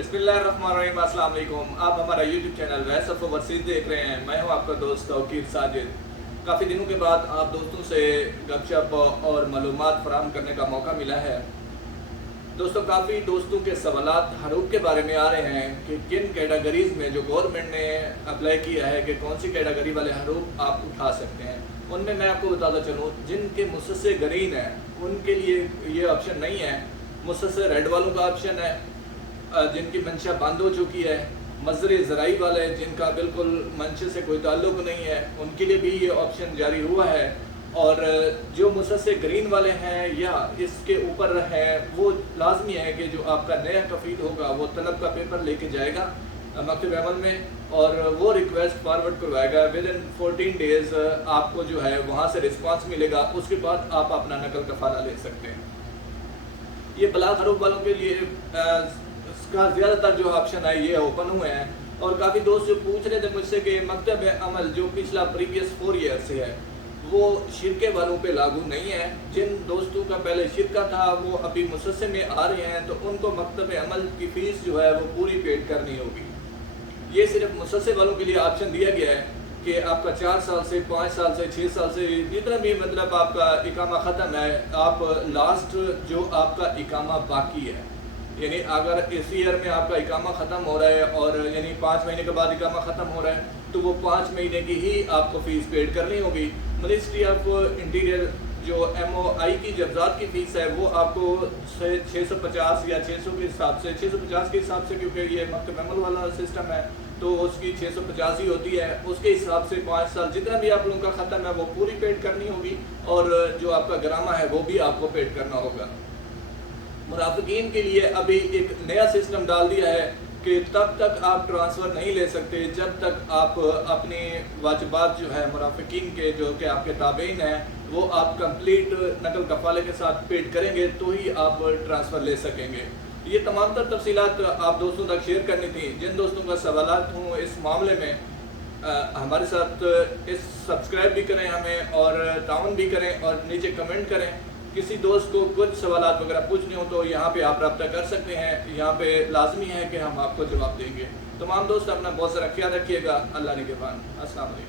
बिस्मिल्लाहिर्रहमानिर्रहीम, अस्सलाम वालेकुम। आप हमारा YouTube channel voice of overseas देख रहे हैं। मैं हूं आपका दोस्त तौकीर साजिद। काफ़ी दिनों के बाद आप दोस्तों से गपशप और मालूमात फराहम करने का मौका मिला है। दोस्तों, काफ़ी दोस्तों के सवालात हरूप के बारे में आ रहे हैं कि किन कैटेगरीज़ में जो गवर्नमेंट ने अप्लाई किया है कि कौन सी कैटेगरी वाले हरूप आप उठा सकते हैं। उनमें मैं आपको बताता चलूँ, जिनके मुसस्से ग्रीन है उनके लिए ये ऑप्शन नहीं है। मुसस्से रेड वालों का ऑप्शन है, जिनकी मंशा बंद हो चुकी है। मज़रे ज़राई वाले जिनका बिल्कुल मंशे से कोई ताल्लुक नहीं है, उनके लिए भी ये ऑप्शन जारी हुआ है। और जो मुसस्से ग्रीन वाले हैं या इसके ऊपर है, वो लाजमी है कि जो आपका नया कफील होगा वो तलब का पेपर लेके जाएगा मकतब अमल में, और वो रिक्वेस्ट फॉरवर्ड करवाएगा। विद इन 14 डेज़ आपको जो है वहाँ से रिस्पांस मिलेगा। उसके बाद आप अपना नकल कफाला ले सकते हैं। ये बलाग हरूप वालों के लिए इसका ज़्यादातर जो ऑप्शन है ये ओपन हुए हैं। और काफ़ी दोस्त जो पूछ रहे थे मुझसे कि मकतब अमल जो पिछला प्रीवियस 4 ईयर से है वो शिरके वालों पे लागू नहीं है। जिन दोस्तों का पहले शिरका था वो अभी मुसस्से में आ रहे हैं, तो उनको मकतब अमल की फ़ीस जो है वो पूरी पेड करनी होगी। ये सिर्फ मुसस्से वालों के लिए ऑप्शन दिया गया है कि आपका 4 साल से 5 साल से 6 साल से जितना भी मतलब आपका इकामा ख़त्म है, आप लास्ट जो आपका इकामा बाकी है, यानी अगर इस ईयर में आपका इकामा ख़त्म हो रहा है और यानी 5 महीने के बाद इकामा ख़त्म हो रहा है, तो वो 5 महीने की ही आपको फ़ीस पेड करनी होगी। मिनिस्ट्री ऑफ इंटीरियर जो MOI की जब्ज़ात की फ़ीस है वो आपको 650 या 600 के हिसाब से 650 के हिसाब से, क्योंकि ये मकतब अमल वाला सिस्टम है तो उसकी 650 ही होती है। उसके हिसाब से 5 साल जितना भी आप लोगों का ख़त्म है वो पूरी पेड करनी होगी, और जो आपका ग्रामा है वो भी आपको पेड करना होगा। मुनाफिकीन के लिए अभी एक नया सिस्टम डाल दिया है कि तब तक आप ट्रांसफ़र नहीं ले सकते जब तक आप अपनी वाजिबात जो है मुनाफिकीन के जो कि आपके ताबईन हैं वो आप कंप्लीट नकल कफ़ाले के साथ पेड करेंगे तो ही आप ट्रांसफ़र ले सकेंगे। ये तमाम तर तफसीलात आप दोस्तों तक शेयर करनी थी। जिन दोस्तों का सवालात हों इस मामले में हमारे साथ इस सब्सक्राइब भी करें हमें और ताउन भी करें और नीचे कमेंट करें। किसी दोस्त को कुछ सवालात वगैरह पूछने हो तो यहाँ पे आप रब्ता कर सकते हैं। यहाँ पे लाजमी है कि हम आपको जवाब देंगे। तमाम दोस्त अपना बहुत सारा ख्याल रखिएगा। अल्लाह निगहबान। अस्सलाम वालेकुम।